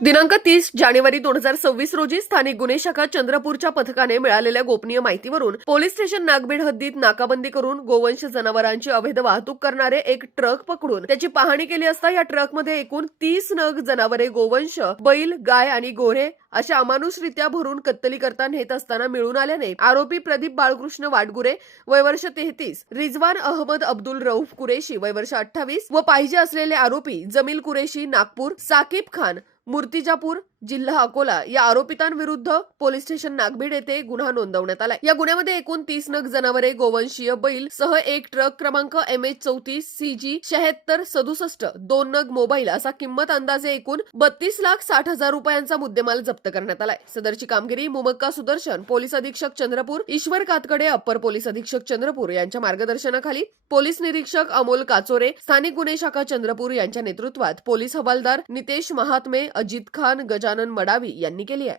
दिनांक 30 जानेवारी 2026 रोजी स्थानिक गुन्हे शाखा चंद्रपूरच्या पथकाने मिळालेल्या गोपनीय माहितीवरून पोलीस स्टेशन नागबेड हद्दीत नाकाबंदी करून गोवंश जनावरांची अवैध वाहतूक करणारे एक ट्रक पकडून त्याची पाहणी केली असता या ट्रकमध्ये एकूण 30 नग जनावरे गोवंश बैल, गाय आणि गोरे अशा अमानुषरित्या भरून कत्तली करता नेत असताना मिळून आल्याने आरोपी प्रदीप बाळकृष्ण वाडगुरे वय वर्ष 33, रिजवान अहमद अब्दुल रऊफ कुरेशी वय वर्ष 28 व पाहिजे असलेले आरोपी जमील कुरेशी नागपूर, साकिब खान मूर्तिजापूर जिल्हा अकोला या आरोपितांविरुद्ध पोलीस स्टेशन नागबीड येथे गुन्हा नोंदवण्यात आलाय। या गुन्ह्यामध्ये एकूण 30 नग जनावरे, गोवंशीय बैल सह एक ट्रक क्रमांक MH34 CG 7667, 2 नग मोबाईल असा किंमत अंदाजे एकूण 32,60,000 रुपयांचा मुद्देमाल जप्त करण्यात आलाय। सदरची कामगिरी मुमक्का सुदर्शन, पोलीस अधीक्षक चंद्रपूर, ईश्वर कातकडे, अप्पर पोलीस अधीक्षक चंद्रपूर यांच्या मार्गदर्शनाखाली पोलीस निरीक्षक अमोल काचोरे, स्थानिक गुन्हे शाखा चंद्रपूर यांच्या नेतृत्वात पोलीस हवालदार नितेश महात्मे, अजित खान, गजानन मडावी यांनी केली आहे।